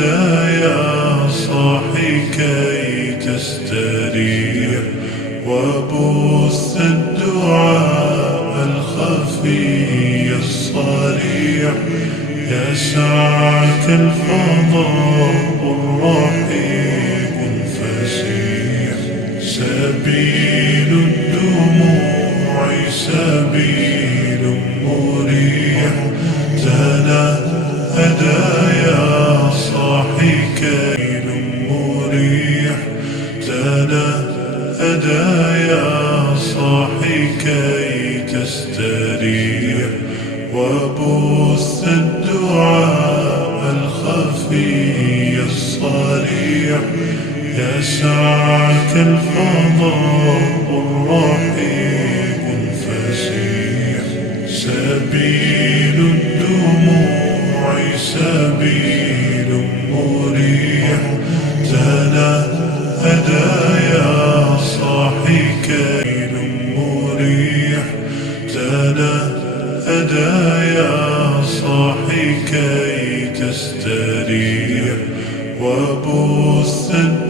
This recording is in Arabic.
يا صاحي كي تستريح وبث الدعاء الخفي الصريح يسعك الفضاء الرحيم الفسيح سبيل الدموع سبيل مريح تنهدى يا صاحي كيل مريح تنهدى يا صاحي كي تستريح وبث الدعاء الخفي الصريح يسعك الفضاء الرحيم الفسيح سبيل الدموع سبيل مريح تنهدى يا صاحي كيل مريح تنهدى يا صاحي كي تستريح وبث